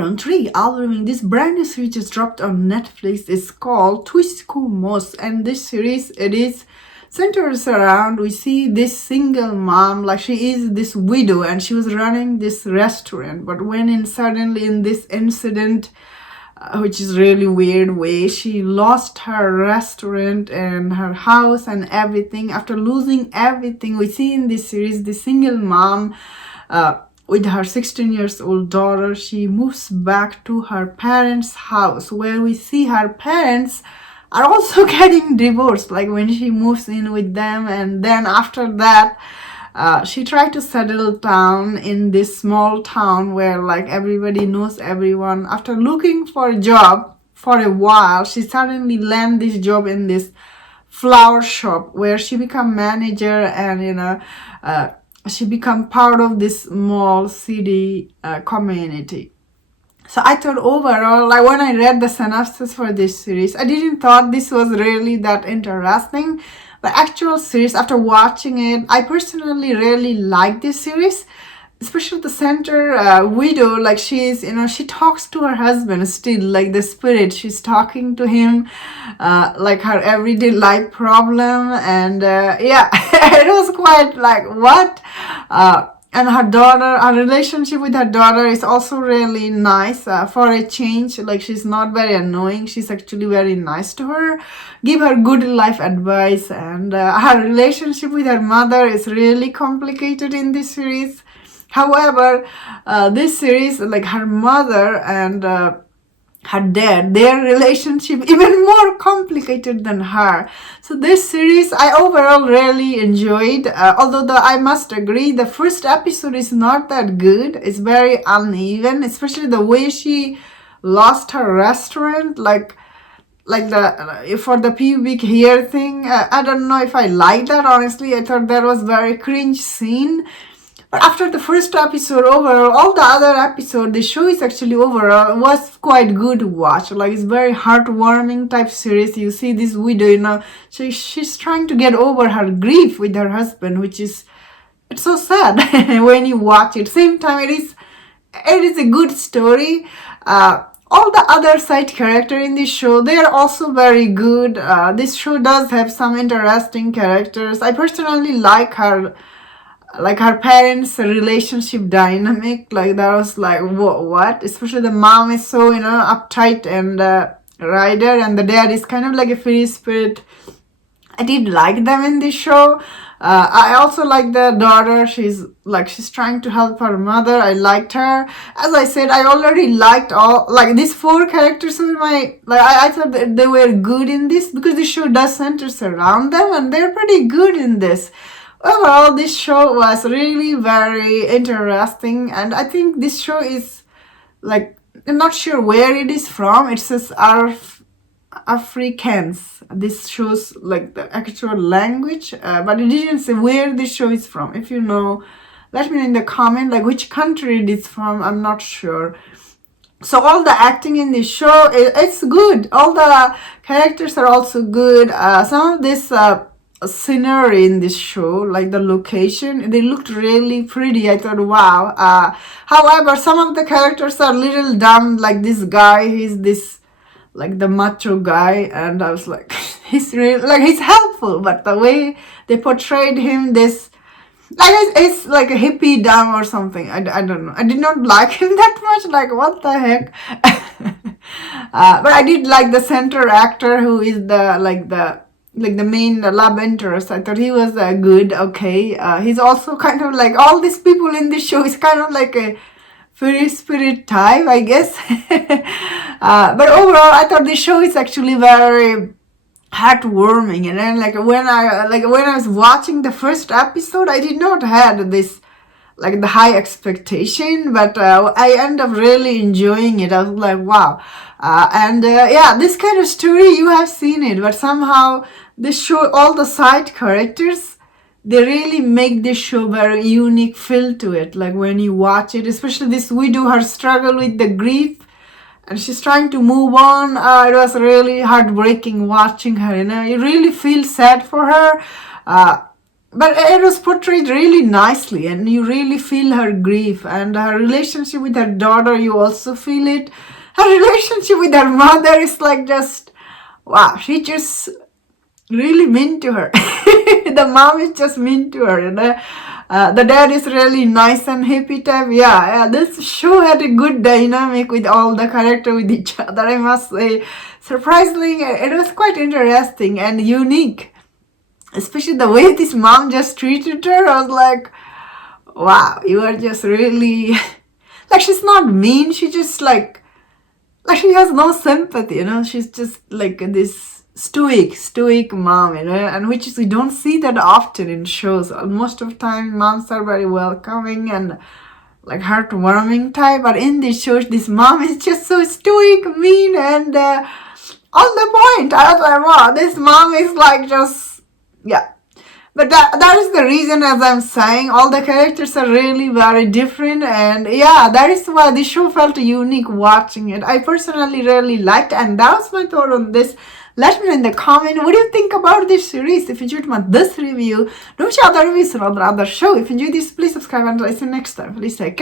albuming. This brand new series just dropped on Netflix. It's called Tuiskoms, and this series, it is centers around, we see this single mom, like she is this widow and she was running this restaurant, but suddenly in this incident, which is really weird way, she lost her restaurant and her house and everything. After losing everything, we see in this series the single mom with her 16 years old daughter. She moves back to her parents' house, where we see her parents are also getting divorced, like when she moves in with them. And then after that, she tried to settle down in this small town where like everybody knows everyone. After looking for a job for a while, she suddenly landed this job in this flower shop, where she become manager, and she become part of this small city community. So I thought overall, like when I read the synopsis for this series, I didn't thought this was really that interesting. But actual series, after watching it, I personally really like this series, especially the center widow. Like she's, she talks to her husband still, like the spirit. She's talking to him, like her everyday life problem, and it was quite like what. And her daughter, her relationship with her daughter is also really nice for a change. Like she's not very annoying. She's actually very nice to her, give her good life advice. And her relationship with her mother is really complicated in this series. However, this series, like her mother and her dad, their relationship even more complicated than her. So this series I overall really enjoyed, although I must agree the first episode is not that good. It's very uneven, especially the way she lost her restaurant, like the for the pubic hair thing. I don't know if I like that, honestly. I thought that was very cringe scene. But after the first episode, overall, all the other episodes, the show is actually overall was quite good to watch. Like it's very heartwarming type series. You see this widow, she's trying to get over her grief with her husband, which is, it's so sad when you watch it. Same time, it is a good story. All the other side character in this show, they are also very good. This show does have some interesting characters. I personally like her parents' relationship dynamic. Like that was like what, especially the mom is so uptight and rider, and the dad is kind of like a free spirit. I did like them in this show. I also like the daughter. She's trying to help her mother. I liked her. As I said, I already liked all these four characters in my I thought that they were good in this, because the show does centers around them and they're pretty good in this. Overall, this show was really very interesting, and I think this show is I'm not sure where it is from. It says Afrikaans. This shows the actual language, but it didn't say where this show is from. If you know, let me know in the comment which country it is from. I'm not sure. So all the acting in this show, it's good. All the characters are also good. Some of this scenery in this show, like the location, they looked really pretty. I thought, wow. However, some of the characters are a little dumb. Like this guy, he's this the macho guy, and I was like, he's really he's helpful, but the way they portrayed him, this it's like a hippie dumb or something. I don't know. I did not like him that much. What the heck? But I did like the center actor, who is the main love interest. I thought he was good. Okay, he's also kind of all these people in this show is kind of like a free spirit type, I guess. But overall, I thought this show is actually very heartwarming. And then when I was watching the first episode, I did not had this the high expectation, but I end up really enjoying it. I was like, wow. This kind of story, you have seen it, but somehow this show, all the side characters, they really make this show very unique feel to it. When you watch it, especially this widow, her struggle with the grief, and she's trying to move on. It was really heartbreaking watching her. You really feel sad for her. but it was portrayed really nicely, and you really feel her grief and her relationship with her daughter. You also feel it. Her relationship with her mother is like just wow. She just really mean to her. The mom is just mean to her. The dad is really nice and happy type. Yeah, this show had a good dynamic with all the character with each other, I must say. Surprisingly, it was quite interesting and unique. Especially the way this mom just treated her. I was like, wow, you are just really like, she's not mean. She just like she has no sympathy, she's just like this stoic mom, and which is, we don't see that often in shows. Most of the time moms are very welcoming and like heartwarming type, but in this show this mom is just so stoic, mean, and on the point. I was like, wow, this mom is like just, yeah. But that is the reason, as I'm saying, all the characters are really very different, and yeah, that is why the show felt unique watching it. I personally really liked, and that was my thought on this. Let me know in the comment, what do you think about this series? If you enjoyed this review, don't share other reviews on other show. If you enjoyed this, please subscribe, and I'll see you next time. Please take care.